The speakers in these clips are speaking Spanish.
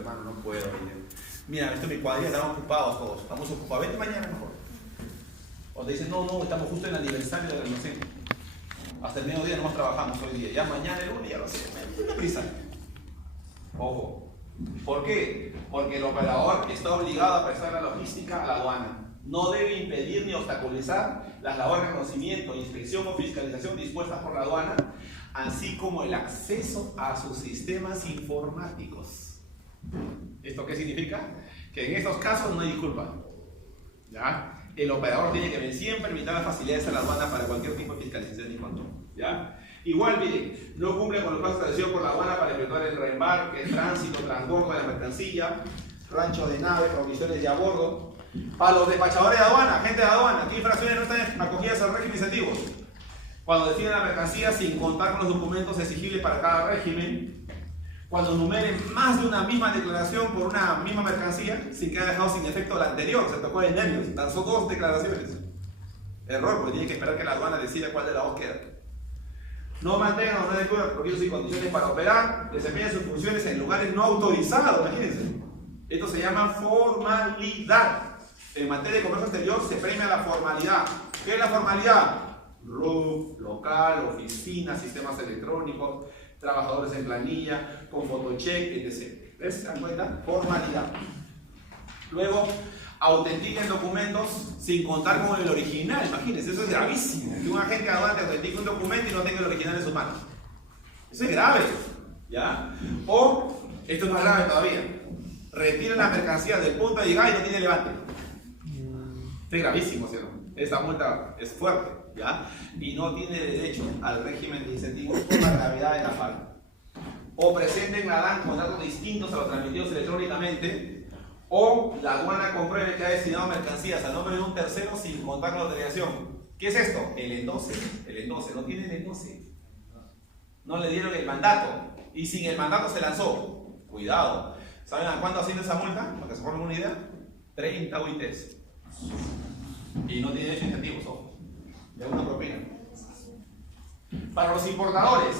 hermano, no puedo. Mira, esto es mi cuadrilla, estamos ocupados todos, estamos ocupados, vete mañana mejor. O te dicen, no, estamos justo en el aniversario del almacén. Hasta el mediodía no trabajamos hoy día, ya mañana el lunes ya lo sé, me da prisa. Ojo. ¿Por qué? Porque el operador está obligado a prestar la logística a la aduana. No debe impedir ni obstaculizar las labores de reconocimiento, inspección o fiscalización dispuestas por la aduana, así como el acceso a sus sistemas informáticos. ¿Esto qué significa? Que en estos casos no hay disculpa. ¿Ya? El operador tiene que siempre evitar las facilidades a la aduana para cualquier tipo de fiscalización y control. ¿Ya? Igual, miren, no cumple con los plazos establecidos por la aduana para efectuar el reembarque, tránsito, transbordo de la mercancía, rancho de nave, provisiones de a bordo. Para los despachadores de aduana, gente de aduana, ¿qué infracciones no están acogidas al régimen de incentivos? Cuando destinen la mercancía sin contar con los documentos exigibles para cada régimen. Cuando numeren más de una misma declaración por una misma mercancía sin que haya dejado sin efecto la anterior, se tocó de nervios, lanzó 2 declaraciones. Error, porque tiene que esperar que la aduana decida cuál de las 2 queda. No mantengan o no adecuan los requisitos y condiciones para operar, desempeñan sus funciones en lugares no autorizados, imagínense. Esto se llama formalidad. En materia de comercio exterior se premia la formalidad. ¿Qué es la formalidad? RUF, local, oficina, sistemas electrónicos, trabajadores en planilla, con fotocheck, etc. ¿Ves? ¿Se dan cuenta? Formalidad. Luego, autentiquen documentos sin contar con el original. Imagínense, eso es gravísimo. Que un agente de aduana te autentique un documento y no tenga el original en sus manos. Eso es grave. ¿Ya? O, esto es más grave todavía, retiren la mercancía del punto de llegada y no tiene levante. Esto es gravísimo, ¿sí o no? Esta multa es fuerte. ¿Ya? Y no tiene derecho al régimen de incentivos por la gravedad de la falta. O presenten la DAN con datos distintos a los transmitidos electrónicamente, o la aduana compruebe que ha destinado mercancías a nombre de un tercero sin contar con la autorización. ¿Qué es esto? El endose. El endose, no tiene el endose. No le dieron el mandato y sin el mandato se lanzó. Cuidado. ¿Saben a cuánto asciende esa multa? Para que se formen una idea. 30 UITs. Y no tiene derecho a incentivos, ojo. De una propina. Para los importadores,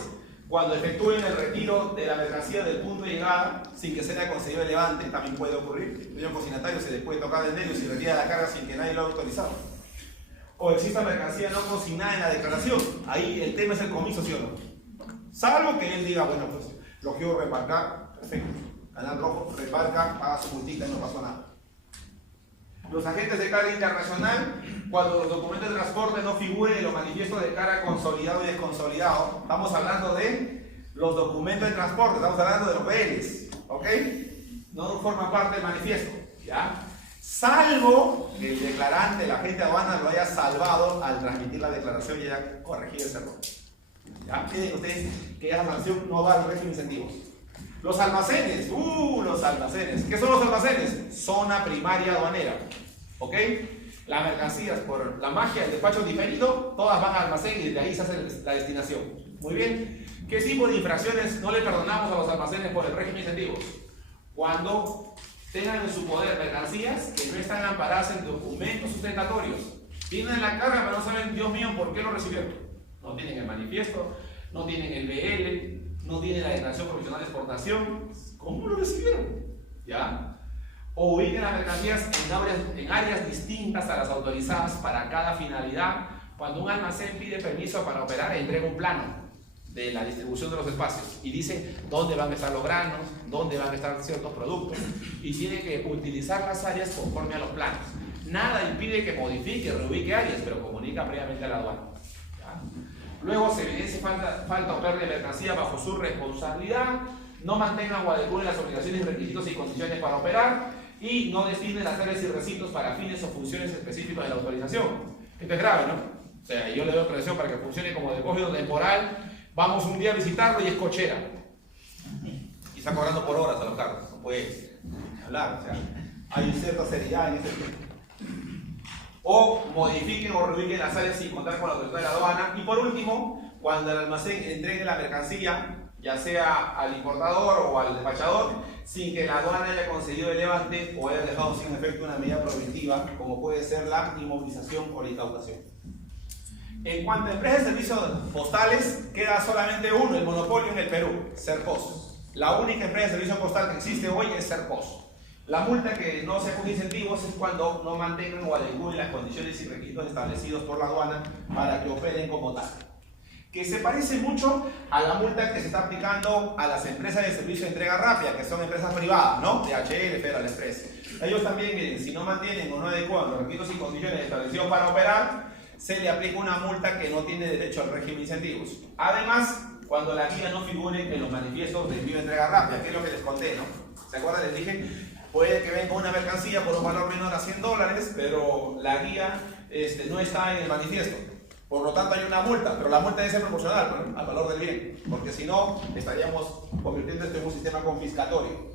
cuando efectúen el retiro de la mercancía del punto de llegada sin que se haya concedido el levante, también puede ocurrir. El señor cocinatario se le puede tocar de nervios y retira la carga sin que nadie lo haya autorizado. O exista mercancía no consignada en la declaración. Ahí el tema es el comiso, ¿sí o no? Salvo que él diga, bueno, pues lo quiero reembarcar, perfecto. Canal rojo, reembarca, paga su multita y no pasó nada. Los agentes de carga internacional, cuando los documentos de transporte no figuren en los manifiestos de carga consolidado y desconsolidado, estamos hablando de los documentos de transporte, estamos hablando de los BLs, ¿ok? No forman parte del manifiesto, ¿ya? Salvo que el declarante, el agente de aduana, lo haya salvado al transmitir la declaración y haya corregido ese error. ¿Ya? Miren ustedes que esa sanción no va al régimen de incentivos. Los almacenes, los almacenes. ¿Qué son los almacenes? Zona primaria aduanera. ¿Ok? Las mercancías, por la magia del despacho diferido, todas van al almacén y desde ahí se hace la destinación. Muy bien. ¿Qué tipo de infracciones no le perdonamos a los almacenes por el régimen de incentivos? Cuando tengan en su poder mercancías que no están amparadas en documentos sustentatorios. Tienen la carga, pero no saben, Dios mío, por qué lo recibieron. No tienen el manifiesto, no tienen el BL, no tiene la declaración provisional de exportación. ¿Cómo lo recibieron? ¿Ya? O ubiquen las mercancías en áreas distintas a las autorizadas para cada finalidad. Cuando un almacén pide permiso para operar, entrega un plano de la distribución de los espacios y dice dónde van a estar los granos, dónde van a estar ciertos productos y tiene que utilizar las áreas conforme a los planos. Nada impide que modifique, reubique áreas, pero comunica previamente a la aduana. ¿Ya? Luego se evidencia falta o pérdida de mercancía bajo su responsabilidad, no mantengan o adecuren las obligaciones, requisitos y condiciones para operar y no destinen las áreas y recintos para fines o funciones específicos de la autorización. Esto es grave, ¿no? O sea, yo le doy autorización para que funcione como depósito temporal, vamos un día a visitarlo y es cochera. Y está cobrando por horas a los carros, no puede hablar, o sea, hay cierta seriedad en ese tema. O modifiquen o reubiquen las áreas sin contar con la autoridad de la aduana. Y por último, cuando el almacén entregue la mercancía, ya sea al importador o al despachador, sin que la aduana haya concedido el levante o haya dejado sin efecto una medida preventiva, como puede ser la inmovilización o la incautación. En cuanto a empresas de servicios postales, queda solamente uno, el monopolio en el Perú, Serpos. La única empresa de servicio postal que existe hoy es Serpos. La multa que no se acoge incentivos es cuando no mantengan o adecúen las condiciones y requisitos establecidos por la aduana para que operen como tal. Que se parece mucho a la multa que se está aplicando a las empresas de servicio de entrega rápida, que son empresas privadas, ¿no? DHL, Federal Express. Ellos también, miren, si no mantienen o no adecuan los requisitos y condiciones establecidos para operar, se le aplica una multa que no tiene derecho al régimen de incentivos. Además, cuando la guía no figure en los manifiestos de envío de entrega rápida, que es lo que les conté, ¿no? ¿Se acuerdan? Les dije, puede que venga una mercancía por un valor menor a $100, pero la guía no está en el manifiesto. Por lo tanto hay una multa, pero la multa debe ser proporcional, ¿no?, al valor del bien, porque si no estaríamos convirtiendo esto en un sistema confiscatorio.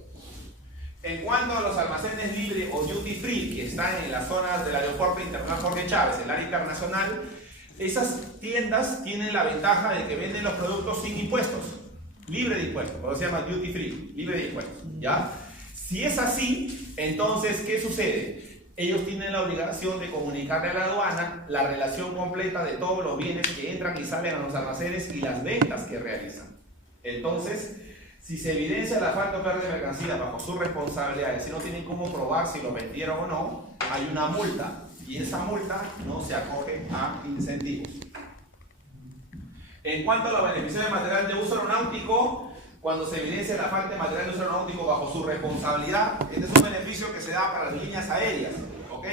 En cuanto a los almacenes libre o duty free que están en las zonas del aeropuerto internacional Jorge Chávez, el área internacional, esas tiendas tienen la ventaja de que venden los productos sin impuestos, libre de impuestos, por eso se llama duty free, libre de impuestos, ¿ya? Si es así, entonces, ¿qué sucede? Ellos tienen la obligación de comunicarle a la aduana la relación completa de todos los bienes que entran y salen a los almacenes y las ventas que realizan. Entonces, si se evidencia la falta o pérdida de mercancía bajo su responsabilidad y si no tienen cómo probar si lo vendieron o no, hay una multa y esa multa no se acoge a incentivos. En cuanto a los beneficios de material de uso aeronáutico, cuando se evidencia la falta de material de uso aeronáutico bajo su responsabilidad, este es un beneficio que se da para las líneas aéreas, ¿ok?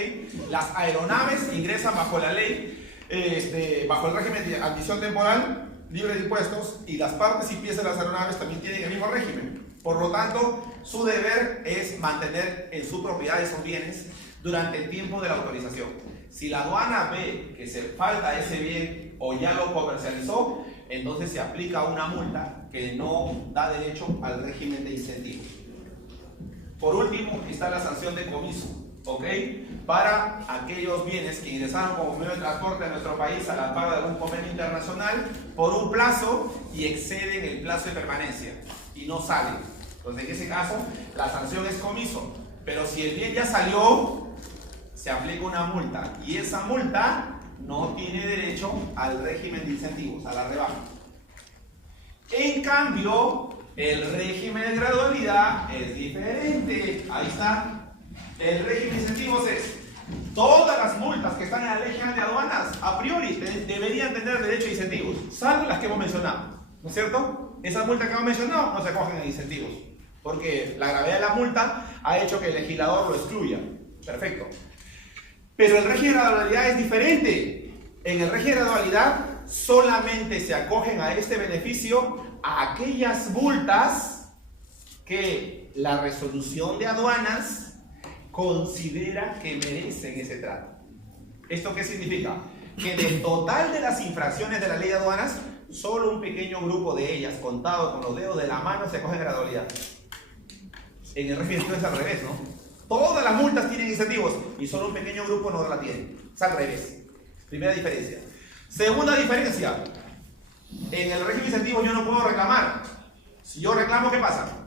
Las aeronaves ingresan bajo la ley, bajo el régimen de admisión temporal, libre de impuestos, y las partes y piezas de las aeronaves también tienen el mismo régimen. Por lo tanto, su deber es mantener en su propiedad esos bienes durante el tiempo de la autorización. Si la aduana ve que se falta ese bien o ya lo comercializó, entonces se aplica una multa que no da derecho al régimen de incentivos. Por último, está la sanción de comiso, ¿ok? Para aquellos bienes que ingresaron como medio de transporte a nuestro país al amparo de algún convenio internacional por un plazo y exceden el plazo de permanencia y no salen. Entonces, en ese caso, la sanción es comiso. Pero si el bien ya salió, se aplica una multa y esa multa no tiene derecho al régimen de incentivos, a la rebaja. En cambio, el régimen de gradualidad es diferente. Ahí está. El régimen de incentivos es todas las multas que están en la ley general de aduanas, a priori deberían tener derecho a incentivos, salvo las que hemos mencionado, ¿no es cierto? Esas multas que hemos mencionado no se acogen a incentivos, porque la gravedad de la multa ha hecho que el legislador lo excluya. Perfecto. Pero el régimen de gradualidad es diferente. En el régimen de gradualidad solamente se acogen a este beneficio a aquellas multas que la resolución de aduanas considera que merecen ese trato. ¿Esto qué significa? Que del total de las infracciones de la ley de aduanas, solo un pequeño grupo de ellas, contado con los dedos de la mano, se acogen a gradualidad. En el régimen es al revés, ¿no? Todas las multas tienen incentivos y solo un pequeño grupo no la tiene. Es al revés. Primera diferencia. Segunda diferencia. En el régimen de incentivos yo no puedo reclamar. Si yo reclamo, ¿qué pasa?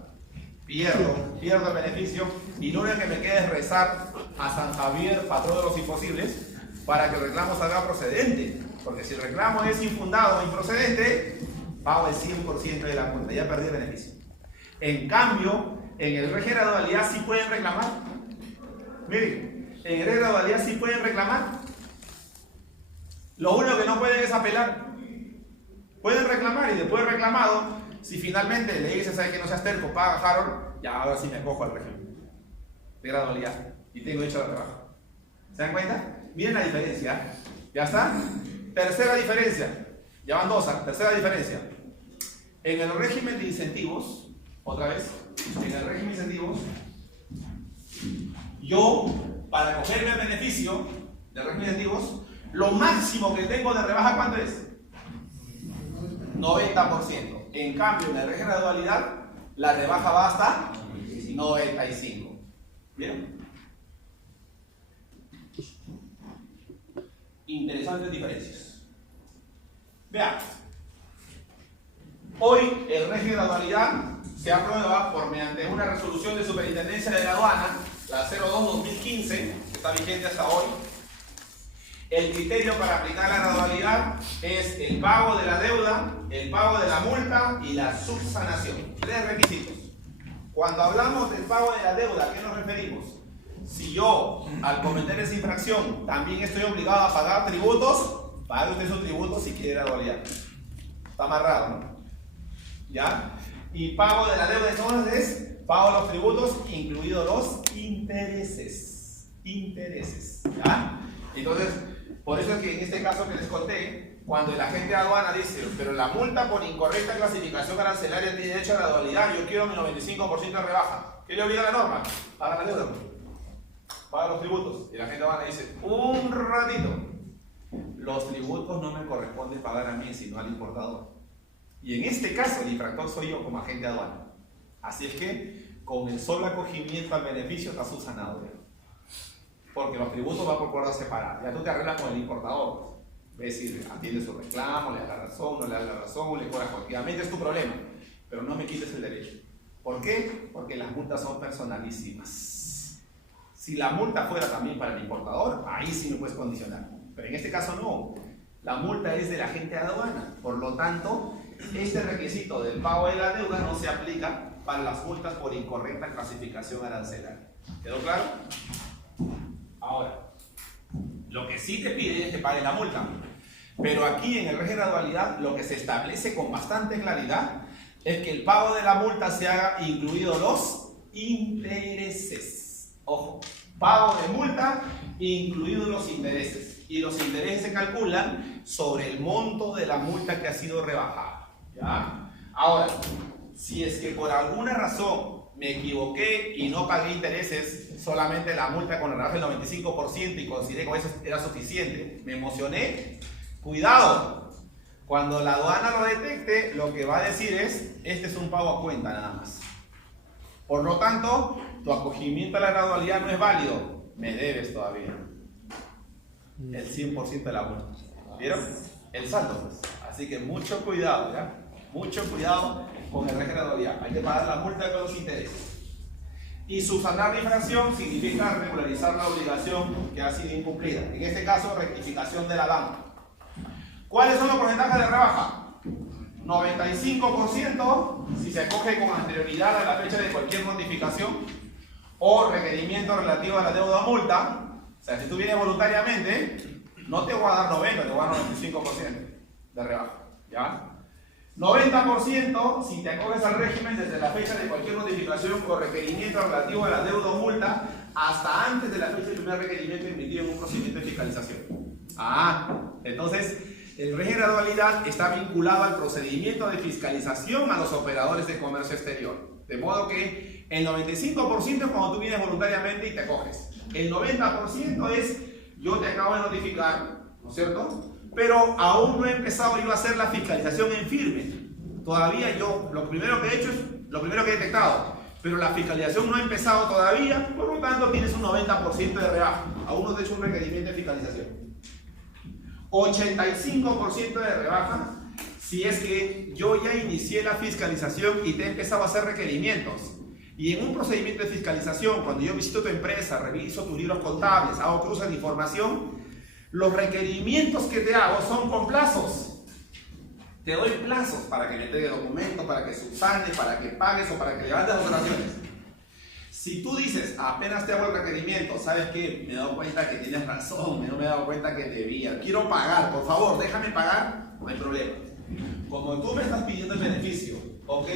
Pierdo el beneficio y lo único que me queda es rezar a San Javier, patrón de los imposibles, para que el reclamo salga procedente. Porque si el reclamo es infundado o improcedente, pago el 100% de la multa, ya perdí el beneficio. En cambio, en el régimen de gradualidad sí pueden reclamar. Miren, en el régimen de gradualidad sí pueden reclamar. Lo único que no pueden es apelar. Pueden reclamar y después de reclamado, si finalmente le dices, ¿sabes que no seas terco, paga Harold? Ya ahora sí me acojo al régimen de gradualidad y tengo hecho la rebaja. ¿Se dan cuenta? Miren la diferencia. ¿Ya está? Tercera diferencia. Ya van dos. Tercera diferencia. En el régimen de incentivos, otra vez, en el régimen de incentivos, yo, para cogerme el beneficio del régimen de incentivos, lo máximo que tengo de rebaja, ¿cuánto es? 90%. En cambio, en el régimen de gradualidad, la rebaja va hasta 95%. ¿Vieron? Interesantes diferencias. Vean. Hoy el régimen de gradualidad se aprueba por mediante una resolución de superintendencia de la aduana, la 02-2015, que está vigente hasta hoy. El criterio para aplicar la gradualidad es el pago de la deuda, el pago de la multa y la subsanación. 3 requisitos. Cuando hablamos del pago de la deuda, ¿a qué nos referimos? Si yo, al cometer esa infracción, también estoy obligado a pagar tributos, pague usted sus tributos si quiere gradualidad. Está amarrado, ¿no? ¿Ya? Y pago de la deuda entonces, pago los tributos, incluidos los intereses. Intereses, ¿ya? Entonces, por eso es que en este caso que les conté, cuando el agente de aduana dice, pero la multa por incorrecta clasificación arancelaria tiene derecho a gradualidad, yo quiero mi 95% de rebaja. ¿Qué le obliga la norma? Paga la deuda, paga los tributos. Y la agente de aduana dice, un ratito, los tributos no me corresponde pagar a mí, sino al importador. Y en este caso, el infractor soy yo como agente de aduana. Así es que, con el solo acogimiento al beneficio, está subsanado. Porque los tributos van por cuerda separada. Ya tú te arreglas con el importador. Ves si atiende su reclamo, le das la razón, no le das la razón, le cobras colectivamente, es tu problema. Pero no me quites el derecho. ¿Por qué? Porque las multas son personalísimas. Si la multa fuera también para el importador, ahí sí me puedes condicionar. Pero en este caso no. La multa es del agente de aduana. Por lo tanto, este requisito del pago de la deuda no se aplica para las multas por incorrecta clasificación arancelaria. ¿Quedó claro? Ahora, lo que sí te pide es que pagues la multa. Pero aquí en el régimen de gradualidad lo que se establece con bastante claridad es que el pago de la multa se haga incluidos los intereses. Ojo, pago de multa incluidos los intereses. Y los intereses se calculan sobre el monto de la multa que ha sido rebajada. ¿Ya? Ahora, si es que por alguna razón me equivoqué y no pagué intereses, solamente la multa con el rebaja del 95% y consideré que eso era suficiente, me emocioné, cuidado, cuando la aduana lo detecte, lo que va a decir es, este es un pago a cuenta nada más. Por lo tanto, tu acogimiento a la gradualidad no es válido, me debes todavía el 100% de la multa. ¿Vieron? El saldo, pues. Así que mucho cuidado, ¿ya? Mucho cuidado con el régimen de gradualidad. Hay que pagar la multa con los intereses. Y subsanar la infracción significa regularizar la obligación que ha sido incumplida. En este caso, rectificación de la banca. ¿Cuáles son los porcentajes de rebaja? 95% si se acoge con anterioridad a la fecha de cualquier notificación o requerimiento relativo a la deuda o multa. O sea, si tú vienes voluntariamente, no te voy a dar 90, te voy a dar 95% de rebaja. ¿Ya? 90% si te acoges al régimen desde la fecha de cualquier notificación o requerimiento relativo a la deuda o multa hasta antes de la fecha del primer requerimiento emitido en un procedimiento de fiscalización. Entonces, el régimen de gradualidad está vinculado al procedimiento de fiscalización a los operadores de comercio exterior. De modo que el 95% es cuando tú vienes voluntariamente y te acoges. El 90% es yo te acabo de notificar, ¿no es cierto? Pero aún no he empezado yo a hacer la fiscalización en firme. Todavía yo, lo primero que he hecho es lo primero que he detectado. Pero la fiscalización no ha empezado todavía, por lo tanto tienes un 90% de rebaja. Aún no te he hecho un requerimiento de fiscalización. 85% de rebaja si es que yo ya inicié la fiscalización y te he empezado a hacer requerimientos. Y en un procedimiento de fiscalización, cuando yo visito tu empresa, reviso tus libros contables, hago cruces de información, los requerimientos que te hago son con plazos. Te doy plazos para que me entregue documentos, para que subsanes, para que pagues o para que levantes operaciones. Si tú dices, apenas te hago el requerimiento, ¿sabes qué? Me he dado cuenta que tienes razón, no me he dado cuenta que debía. Quiero pagar, por favor, déjame pagar, no hay problema. Como tú me estás pidiendo el beneficio, ok,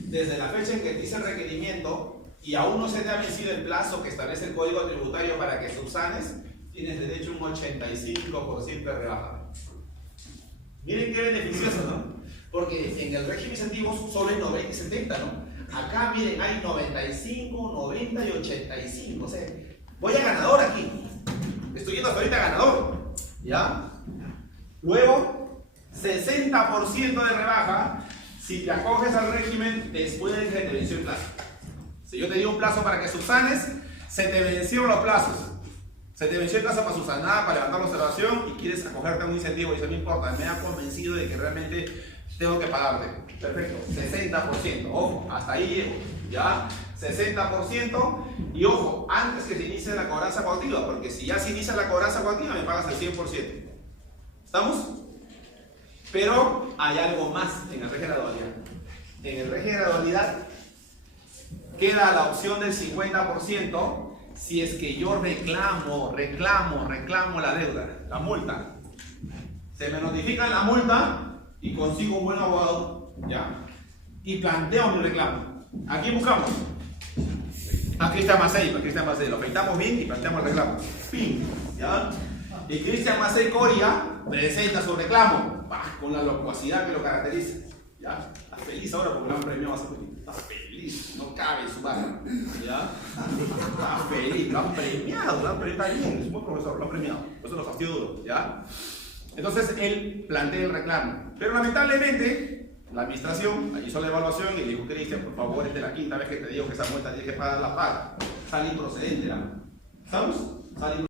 desde la fecha en que te hice el requerimiento y aún no se te ha vencido el plazo que establece el Código Tributario para que subsanes, tienes derecho a un 85% de rebaja. Miren qué beneficioso, ¿no? Porque en el régimen incentivo solo es 90 y 70, ¿no? Acá, miren, hay 95, 90 y 85. O sea, voy a ganador aquí. Estoy yendo hasta ahorita ganador. ¿Ya? Luego, 60% de rebaja si te acoges al régimen después de que te venció el plazo. Si yo te di un plazo para que subsanes, se te vencieron los plazos. Se te venció el plazo para subsanar, para levantar la observación y quieres acogerte a un incentivo y dices, no importa, me ha convencido de que realmente tengo que pagarte. Perfecto, 60%. Ojo, hasta ahí llego. ¿Ya? 60%. Y ojo, antes que se inicie la cobranza coactiva, porque si ya se inicia la cobranza coactiva me pagas el 100%. ¿Estamos? Pero hay algo más en el régimen de gradualidad. En el régimen de gradualidad queda la opción del 50% si es que yo reclamo la deuda, la multa. Se me notifica la multa y consigo un buen abogado, ¿ya? Y planteo mi reclamo. ¿A quién buscamos? A Cristian Macei, lo afeitamos bien y planteamos el reclamo. ¡Pim! ¿Ya? Y Cristian Macei Coria presenta su reclamo, con la locuacidad que lo caracteriza. ¿Ya? Está feliz ahora porque lo han premiado hace poquito. Está feliz, no cabe en su barra. ¿Ya? Está feliz, lo han premiado, está bien, es un buen profesor, lo han premiado. Por eso lo fastidio duro. ¿Ya? Entonces él plantea el reclamo. Pero lamentablemente, la administración hizo la evaluación y le dijo: Cristian, por favor, esta es la quinta vez que te digo que esa multa tienes que pagar la paga. Sale improcedente, ¿ah? ¿Estamos? Sale